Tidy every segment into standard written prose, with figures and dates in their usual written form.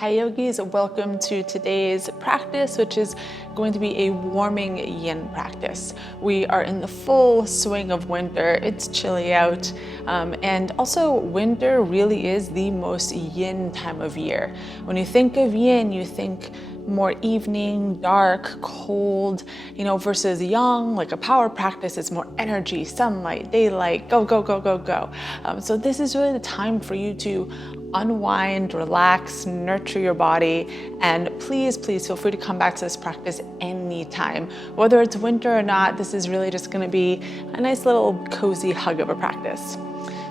Hi yogis, welcome to today's practice, which is going to be a warming yin practice. We are in the full swing of winter. It's chilly out, and also winter really is the most yin time of year. When you think of yin, you think more evening, dark, cold, versus yang, like a power practice, it's more energy, sunlight, daylight, go, go, go, go, go. So this is really the time for you to unwind, relax, nurture your body, and please feel free to come back to this practice anytime. Whether it's winter or not, this is really just gonna be a nice little cozy hug of a practice.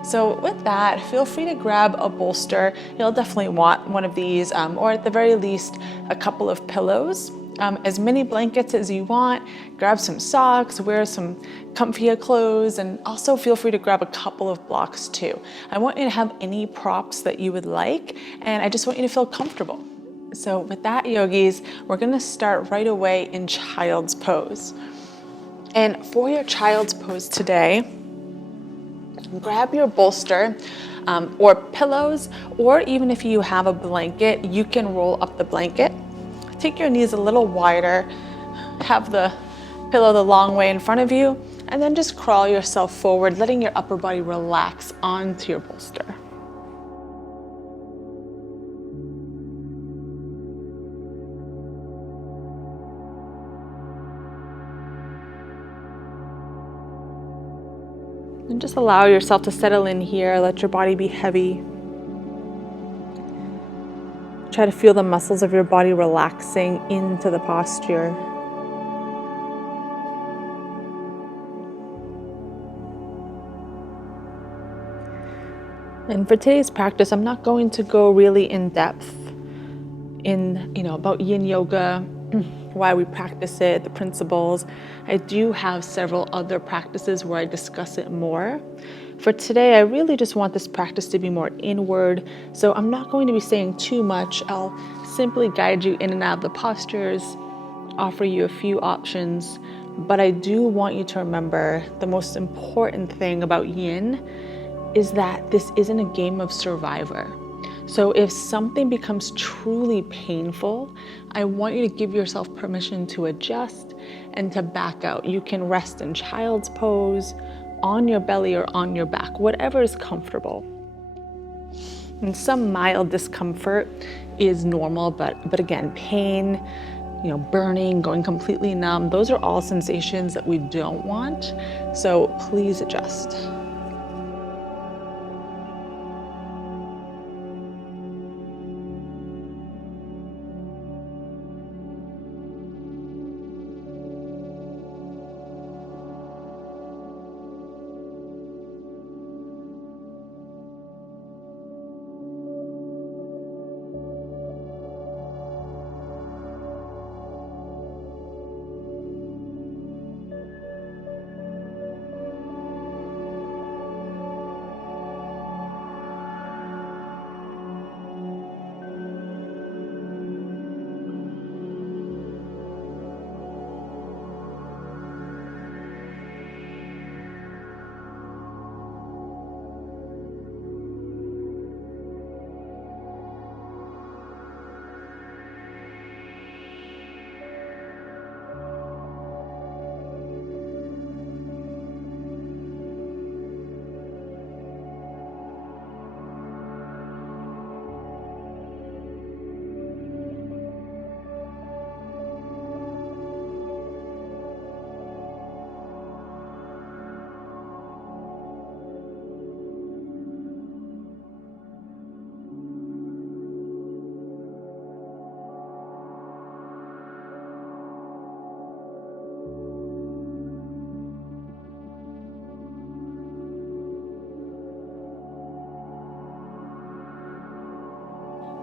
So with that, feel free to grab a bolster. You'll definitely want one of these, or at the very least, a couple of pillows. As many blankets as you want. Grab some socks, wear some comfier clothes, and also feel free to grab a couple of blocks too. I want you to have any props that you would like, and I just want you to feel comfortable. So with that, yogis, we're gonna start right away in child's pose. And for your child's pose today, grab your bolster or pillows, or even if you have a blanket, you can roll up the blanket. Take your knees a little wider, have the pillow the long way in front of you, and then just crawl yourself forward, letting your upper body relax onto your bolster. And just allow yourself to settle in here, let your body be heavy. Try to feel the muscles of your body relaxing into the posture. And for today's practice, I'm not going to go really in depth about yin yoga, why we practice it, the principles. I do have several other practices where I discuss it more. For today, I really just want this practice to be more inward, so I'm not going to be saying too much. I'll simply guide you in and out of the postures, offer you a few options, but I do want you to remember the most important thing about yin is that this isn't a game of survivor. So if something becomes truly painful, I want you to give yourself permission to adjust and to back out. You can rest in child's pose, on your belly or on your back, whatever is comfortable. And some mild discomfort is normal, but again, pain, burning, going completely numb, those are all sensations that we don't want. So please adjust.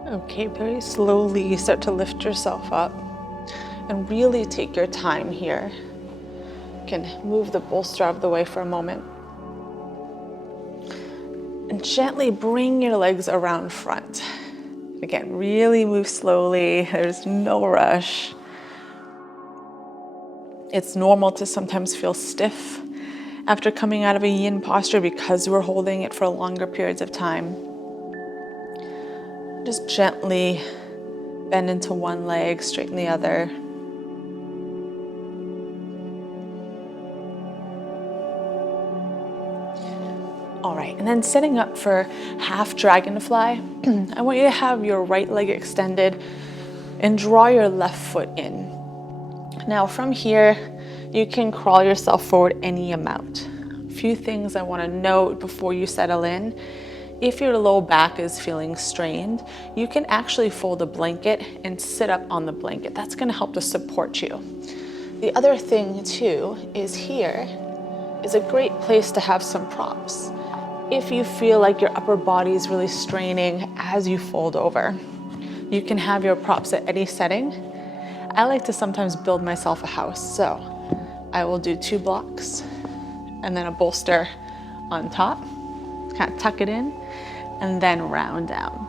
Okay, very slowly start to lift yourself up and really take your time here. You can move the bolster out of the way for a moment. And gently bring your legs around front. Again, really move slowly. There's no rush. It's normal to sometimes feel stiff after coming out of a yin posture because we're holding it for longer periods of time. Just gently Bend into one leg, straighten the other. All right, and then setting up for half dragonfly, I want you to have your right leg extended and draw your left foot in. Now from here, you can crawl yourself forward any amount. A few things I want to note before you settle in. If your low back is feeling strained, you can actually fold a blanket and sit up on the blanket. That's going to help to support you. The other thing too is here is a great place to have some props. If you feel like your upper body is really straining as you fold over, you can have your props at any setting. I like to sometimes build myself a house, so I will do 2 blocks and then a bolster on top, kind of tuck it in, and then round down.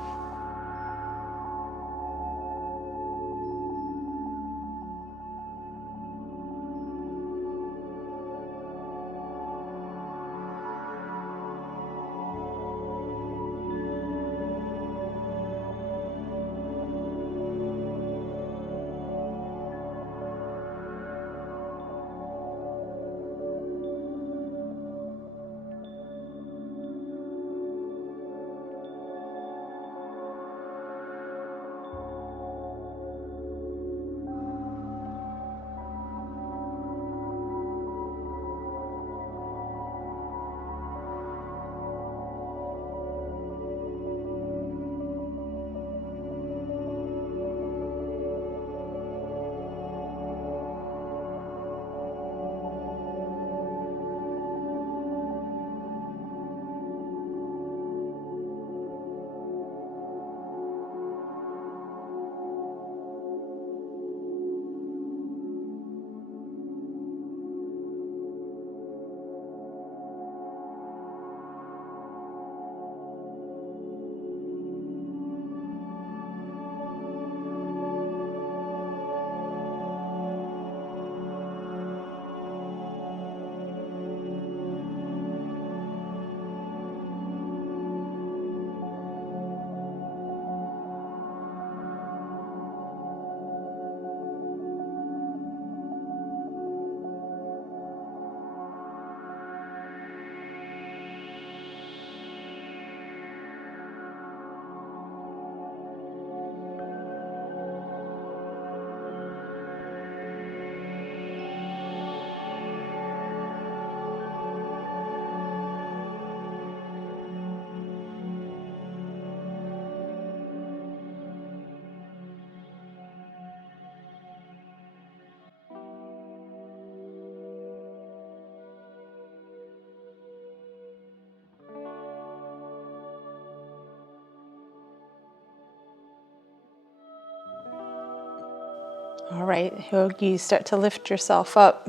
All right, Yogis, start to lift yourself up.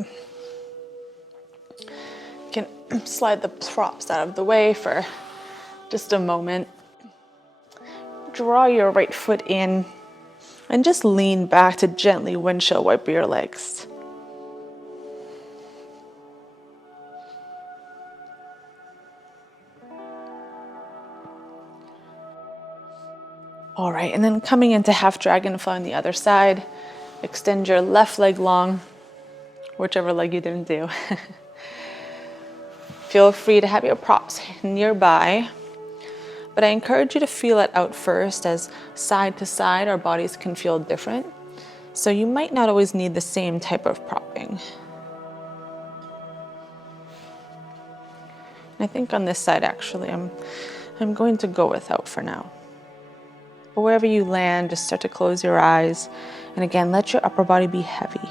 You can slide the props out of the way for just a moment. Draw your right foot in and just lean back to gently windshield wiper your legs. All right, and then coming into half dragonfly on the other side, extend your left leg long, whichever leg you didn't do. Feel free to have your props nearby, but I encourage you to feel it out first, as side to side our bodies can feel different. So you might not always need the same type of propping. I think on this side actually I'm going to go without for now. But wherever you land, just start to close your eyes. And again, let your upper body be heavy.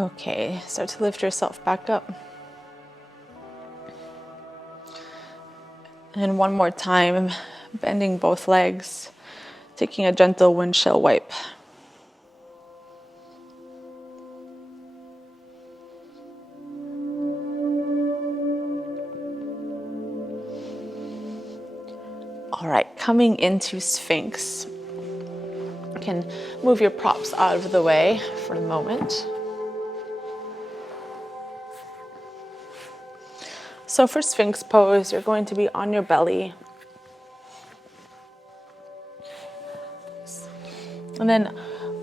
Okay, start to lift yourself back up. And one more time, bending both legs, taking a gentle windshield wipe. All right, coming into Sphinx. You can move your props out of the way for the moment. So for Sphinx pose, you're going to be on your belly. And then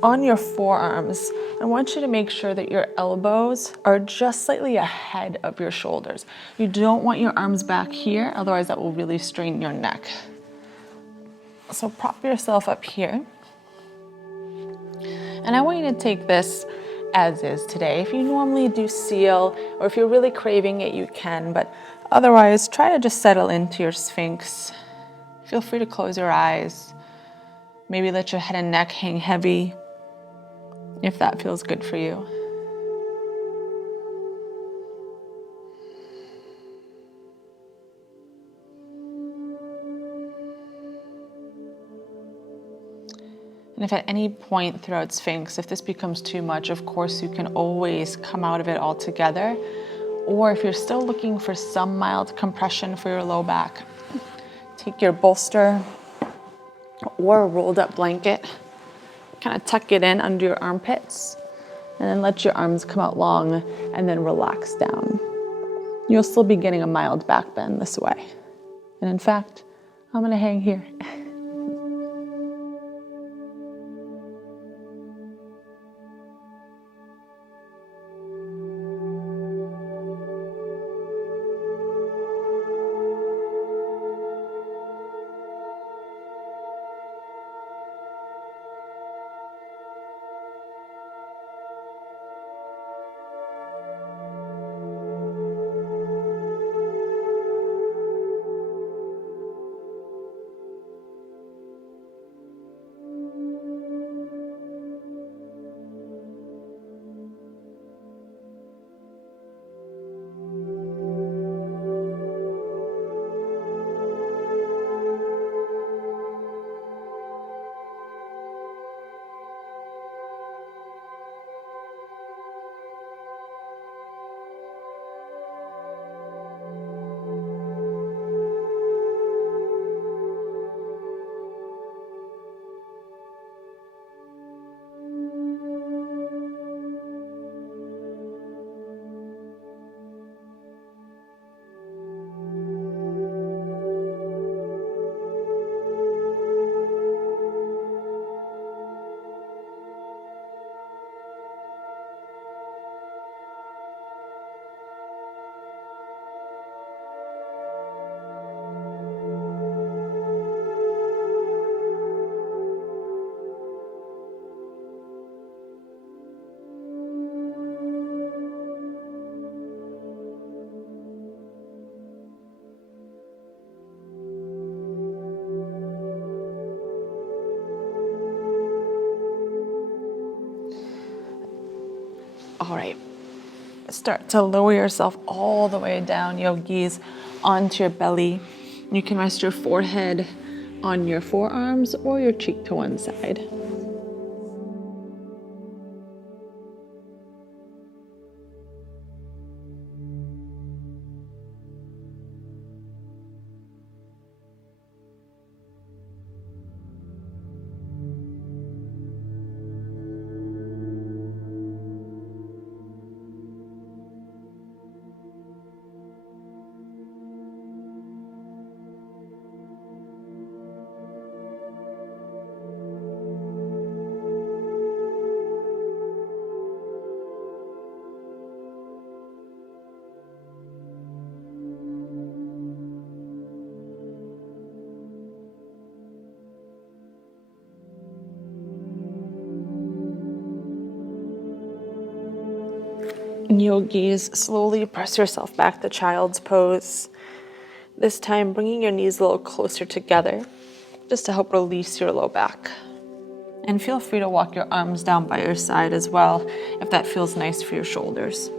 on your forearms, I want you to make sure that your elbows are just slightly ahead of your shoulders. You don't want your arms back here, otherwise that will really strain your neck. So prop yourself up here. And I want you to take this as is today. If you normally do seal, or if you're really craving it, you can, but otherwise try to just settle into your Sphinx. Feel free to close your eyes. Maybe let your head and neck hang heavy, if that feels good for you. And if at any point throughout Sphinx, if this becomes too much, of course, you can always come out of it altogether. Or if you're still looking for some mild compression for your low back, take your bolster or a rolled up blanket, kind of tuck it in under your armpits, and then let your arms come out long and then relax down. You'll still be getting a mild back bend this way. And in fact, I'm gonna hang here. All right, start to lower yourself all the way down, yogis, onto your belly. You can rest your forehead on your forearms or your cheek to one side. Yogis, slowly press yourself back to child's pose. This time, bringing your knees a little closer together, just to help release your low back. And feel free to walk your arms down by your side as well, if that feels nice for your shoulders.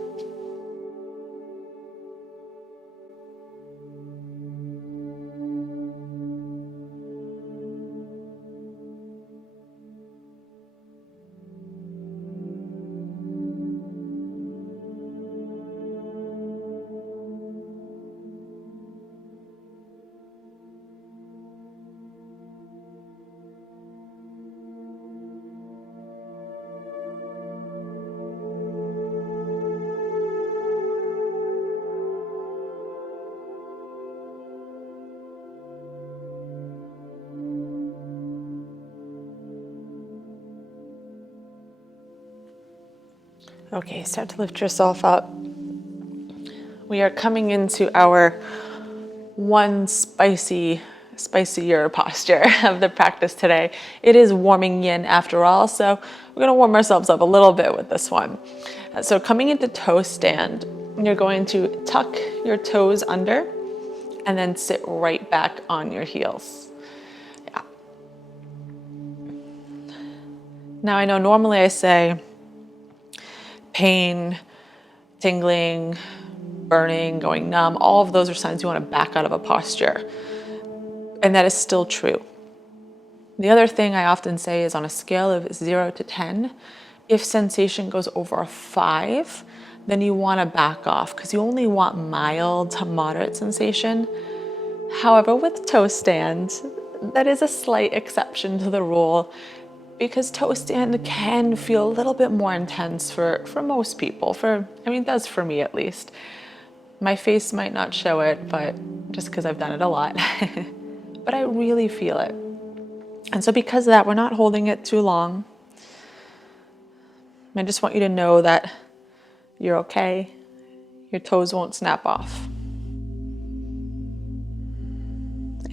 Okay, start to lift yourself up. We are coming into our one spicier posture of the practice today. It is warming yin after all, so we're gonna warm ourselves up a little bit with this one. So coming into toe stand, you're going to tuck your toes under and then sit right back on your heels. Yeah. Now I know normally I say pain, tingling, burning, going numb, all of those are signs you want to back out of a posture. And that is still true. The other thing I often say is on a scale of 0 to 10, if sensation goes over a 5, then you want to back off because you only want mild to moderate sensation. However, with toe stand, that is a slight exception to the rule because toe stand can feel a little bit more intense for most people. It does for me at least. My face might not show it, but just because I've done it a lot. But I really feel it. And so because of that, we're not holding it too long. I just want you to know that you're okay. Your toes won't snap off.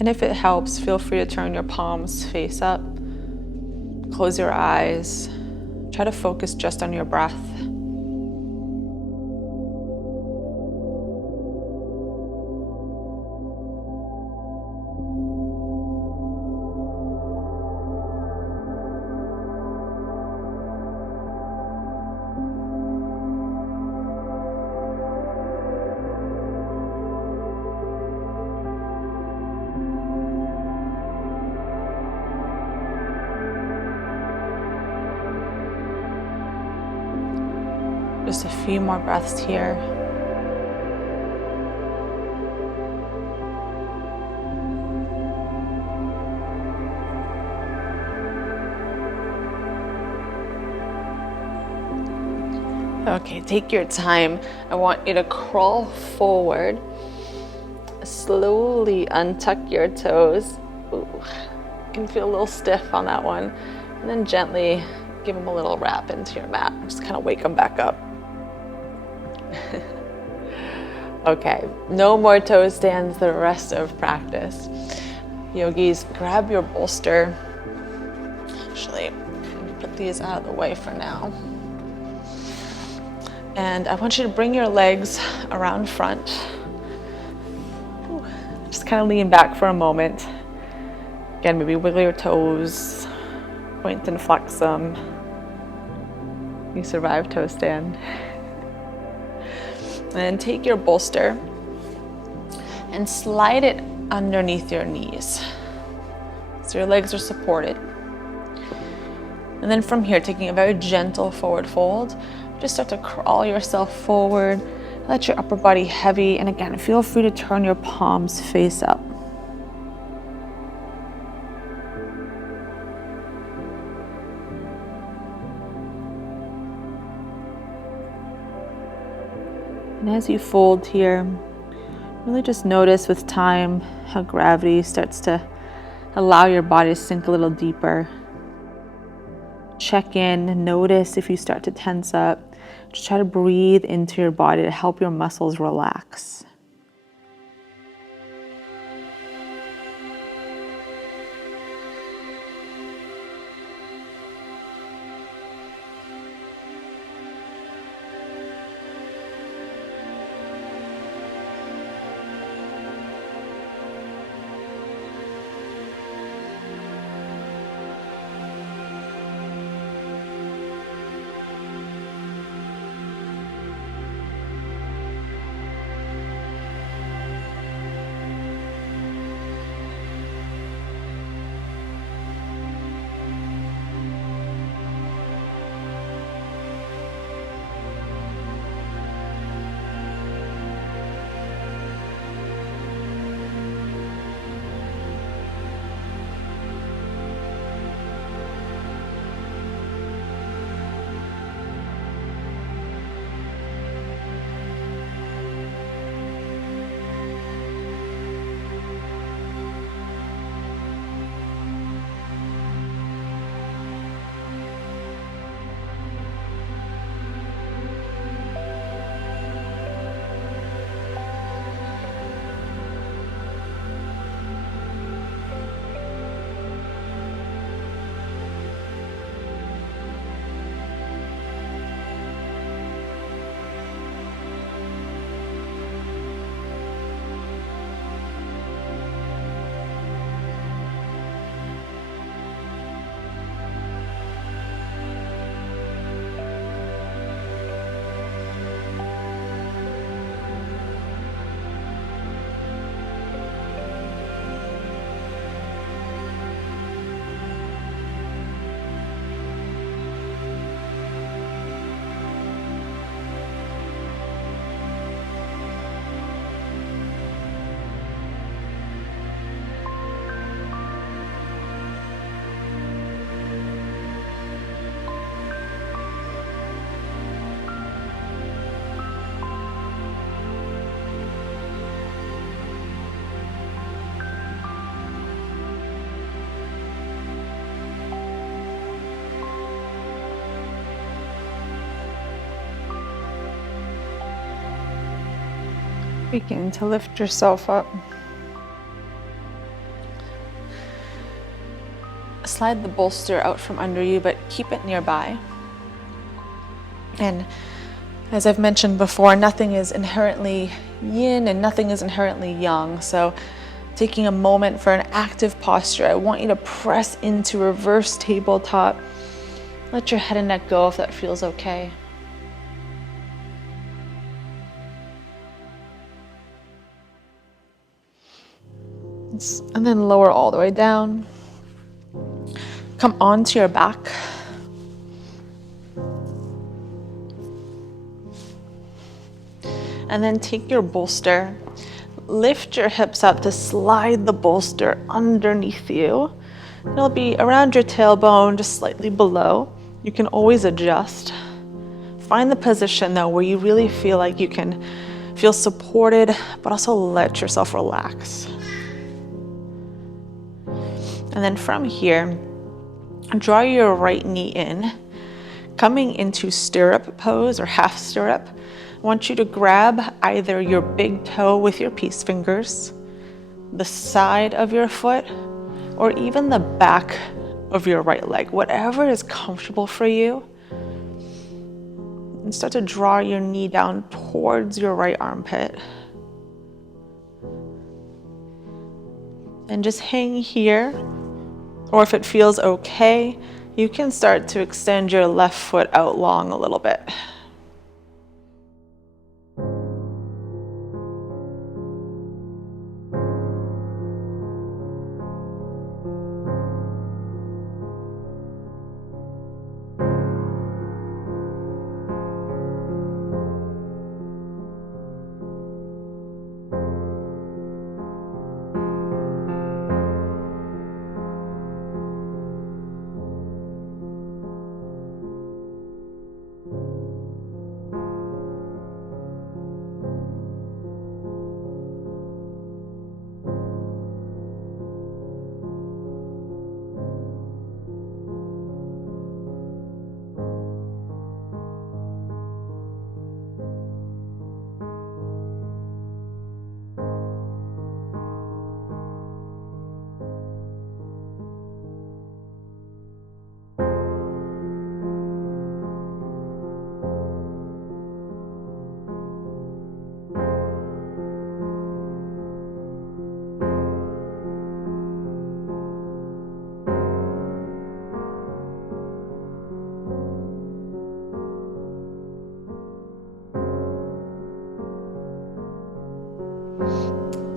And if it helps, feel free to turn your palms face up. Close your eyes. Try to focus just on your breath. Just a few more breaths here. Okay, take your time. I want you to crawl forward. Slowly untuck your toes. Ooh, you can feel a little stiff on that one. And then gently give them a little wrap into your mat. Just kind of wake them back up. Okay, no more toe stands the rest of practice. Yogis, grab your bolster. Actually, put these out of the way for now. And I want you to bring your legs around front. Just kind of lean back for a moment. Again, maybe wiggle your toes, point and flex them. You survived toe stand. And then take your bolster and slide it underneath your knees. So your legs are supported. And then from here, taking a very gentle forward fold, just start to crawl yourself forward. Let your upper body heavy. And again, feel free to turn your palms face up. And as you fold here, really just notice with time how gravity starts to allow your body to sink a little deeper. Check in, notice if you start to tense up. Just try to breathe into your body to help your muscles relax. Begin to lift yourself up. Slide the bolster out from under you, but keep it nearby. And as I've mentioned before, nothing is inherently yin and nothing is inherently yang. So taking a moment for an active posture, I want you to press into reverse tabletop. Let your head and neck go if that feels okay. And then lower all the way down. Come onto your back. And then take your bolster. Lift your hips up to slide the bolster underneath you. It'll be around your tailbone, just slightly below. You can always adjust. Find the position though where you really feel like you can feel supported, but also let yourself relax. And then from here, draw your right knee in, coming into stirrup pose or half stirrup. I want you to grab either your big toe with your peace fingers, the side of your foot, or even the back of your right leg, whatever is comfortable for you. And start to draw your knee down towards your right armpit. And just hang here, or if it feels okay, you can start to extend your left foot out long a little bit.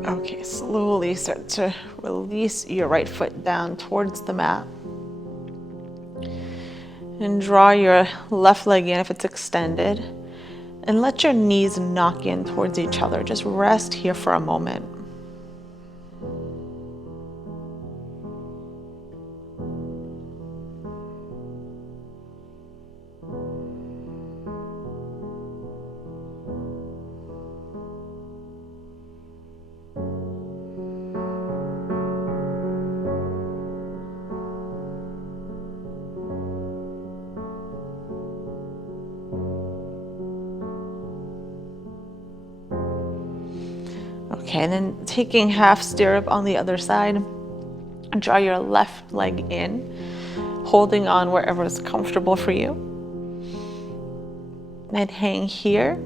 Okay, slowly start to release your right foot down towards the mat. And draw your left leg in if it's extended. And let your knees knock in towards each other. Just rest here for a moment. Okay, and then taking half stirrup on the other side, draw your left leg in, holding on wherever is comfortable for you. And hang here,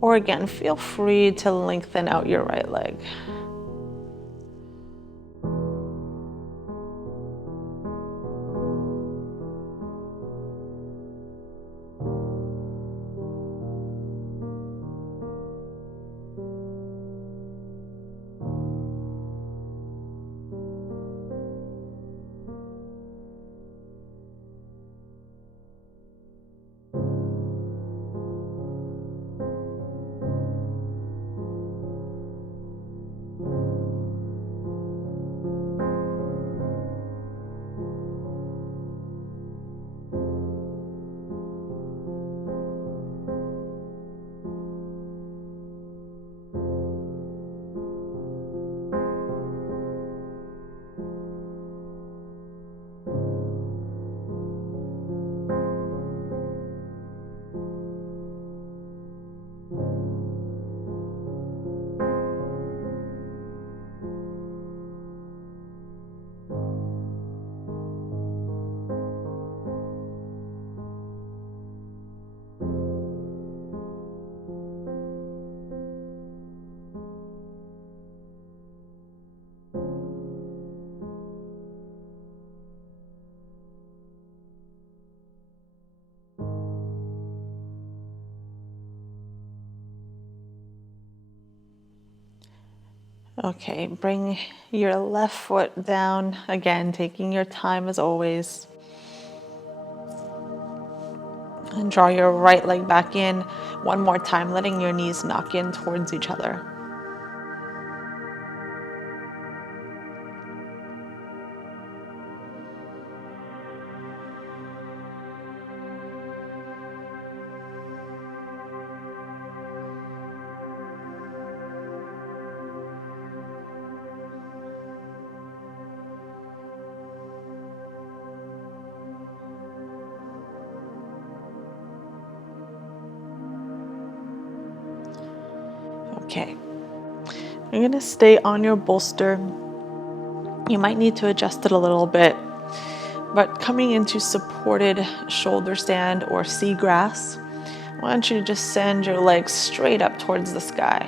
or again, feel free to lengthen out your right leg. Okay, bring your left foot down, again, taking your time as always. And draw your right leg back in one more time, letting your knees knock in towards each other. Okay, you're gonna stay on your bolster. You might need to adjust it a little bit, but coming into supported shoulder stand or seagrass, why don't you just send your legs straight up towards the sky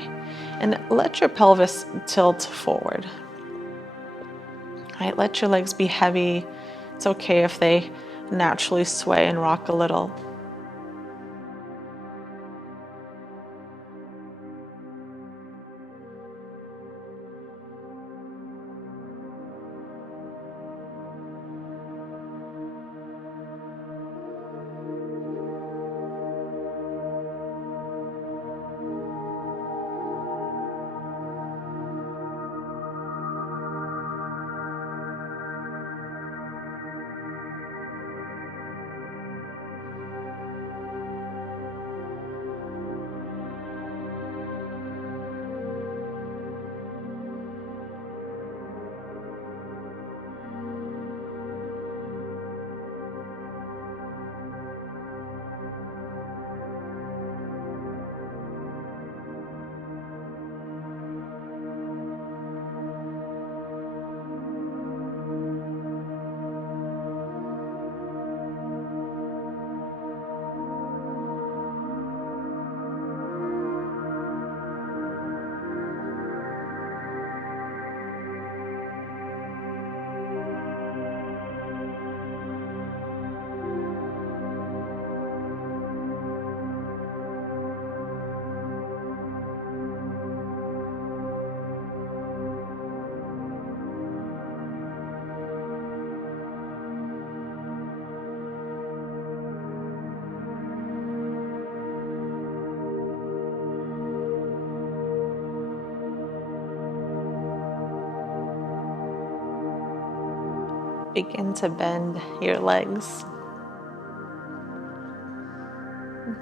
and let your pelvis tilt forward. Right, let your legs be heavy. It's okay if they naturally sway and rock a little. Begin to bend your legs.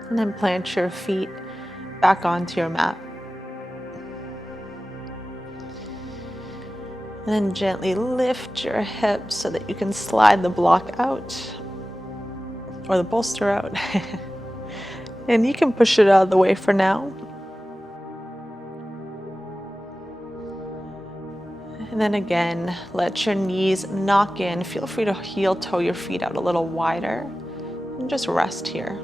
And then plant your feet back onto your mat. And then gently lift your hips so that you can slide the block out or the bolster out. And you can push it out of the way for now. And then again, let your knees knock in. Feel free to heel toe your feet out a little wider and just rest here.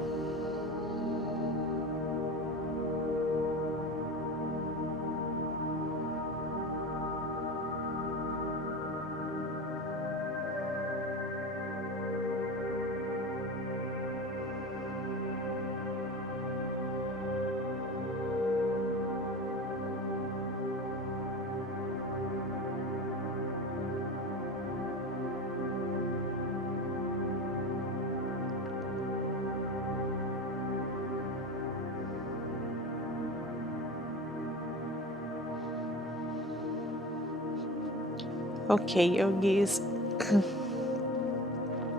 Okay, yogis, I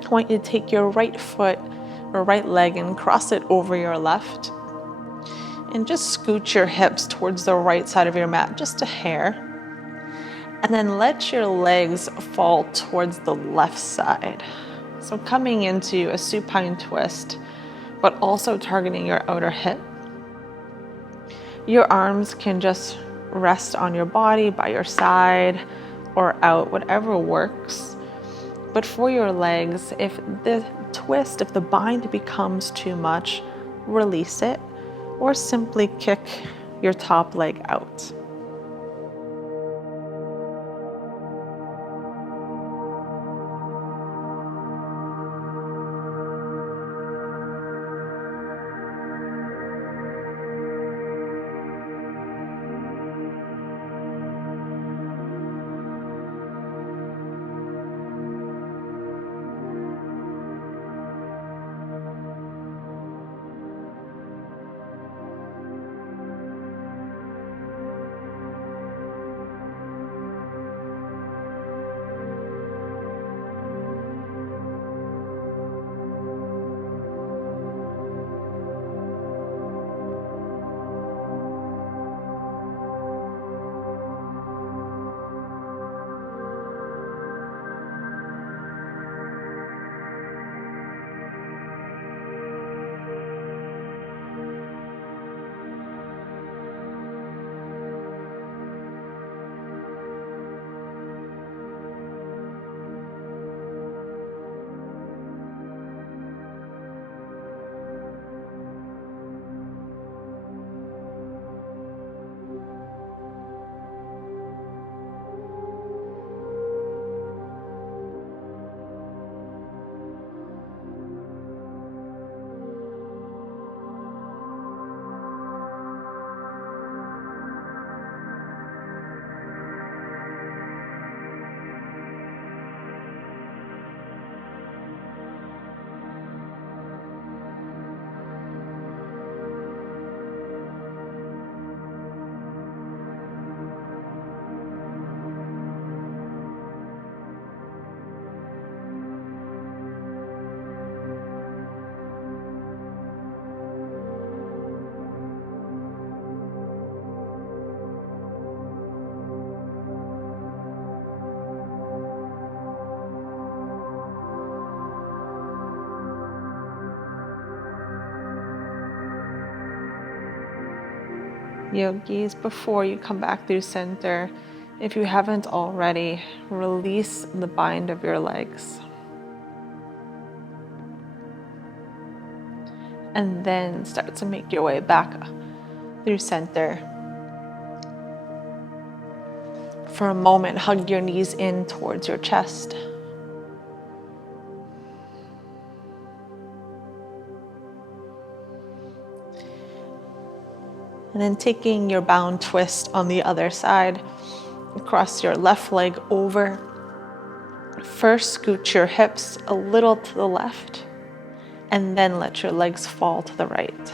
want you to take your right foot or right leg and cross it over your left. And just scoot your hips towards the right side of your mat, just a hair. And then let your legs fall towards the left side. So coming into a supine twist, but also targeting your outer hip. Your arms can just rest on your body, by your side, or out, whatever works. But for your legs, if the bind becomes too much, release it, or simply kick your top leg out. Yogis, before you come back through center, if you haven't already, release the bind of your legs. And then start to make your way back through center. For a moment, hug your knees in towards your chest. And then taking your bound twist on the other side, cross your left leg over. First, scoot your hips a little to the left, and then let your legs fall to the right.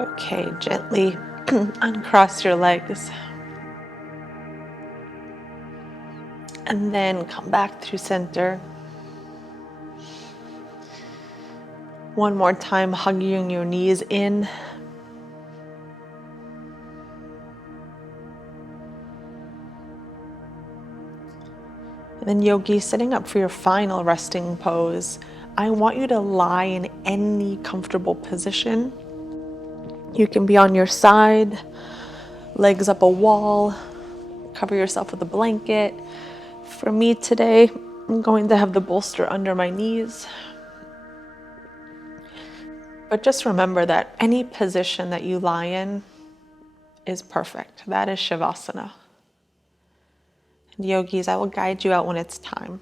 Okay, gently uncross your legs. And then come back through center. One more time, hugging your knees in. And then yogi, sitting up for your final resting pose. I want you to lie in any comfortable position. You can be on your side, legs up a wall, cover yourself with a blanket. For me today, I'm going to have the bolster under my knees. But just remember that any position that you lie in is perfect. That is Shavasana. And yogis, I will guide you out when it's time.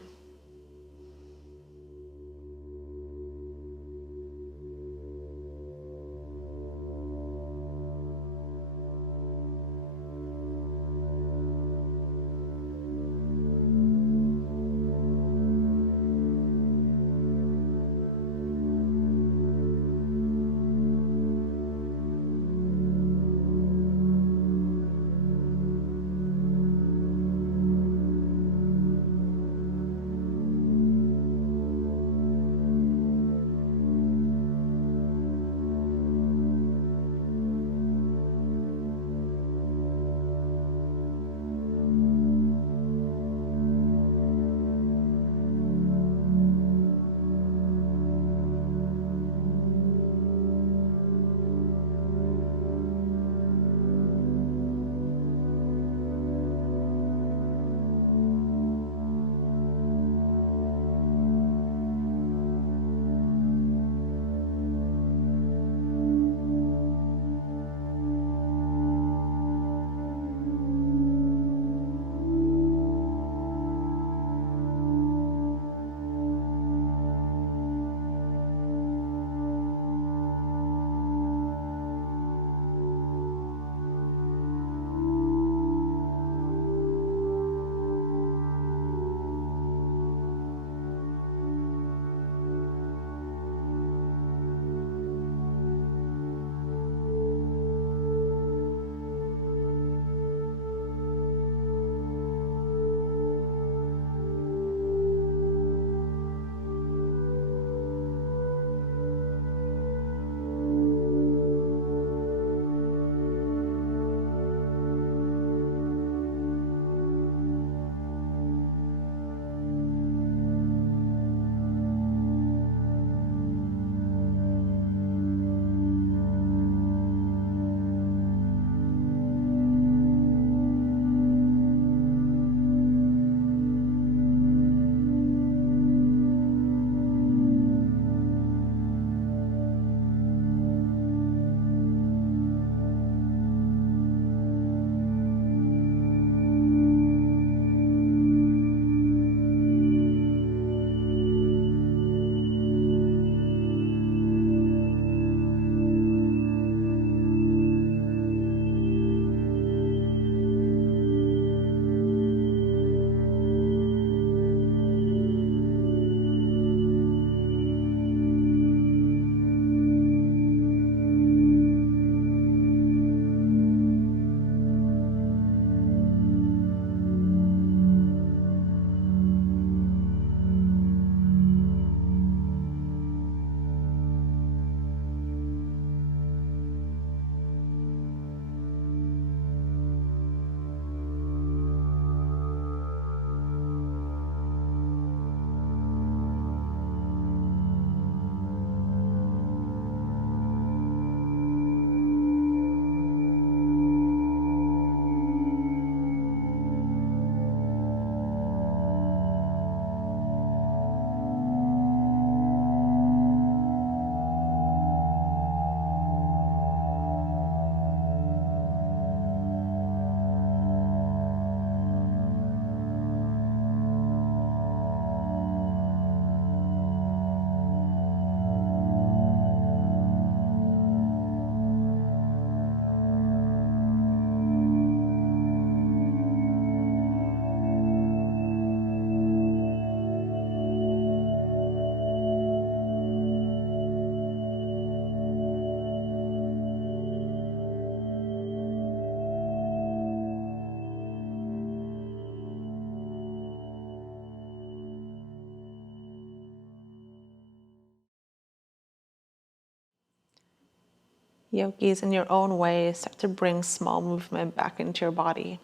Yogis, in your own way, start to bring small movement back into your body.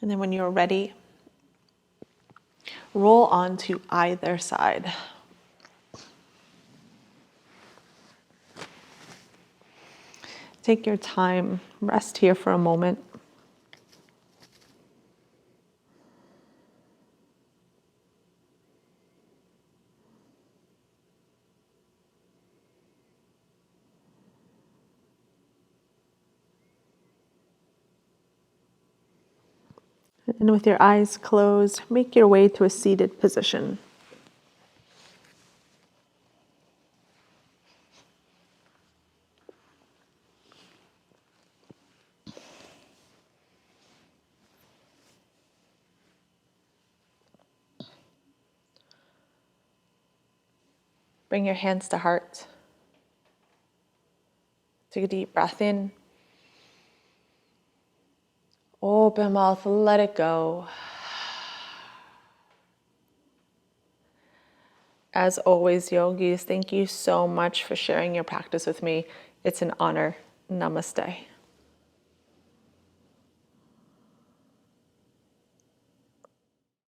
And then when you're ready, roll onto either side. Take your time, rest here for a moment. And with your eyes closed, make your way to a seated position. Bring your hands to heart. Take a deep breath in. Open mouth, let it go. As always, yogis, thank you so much for sharing your practice with me. It's an honor. Namaste.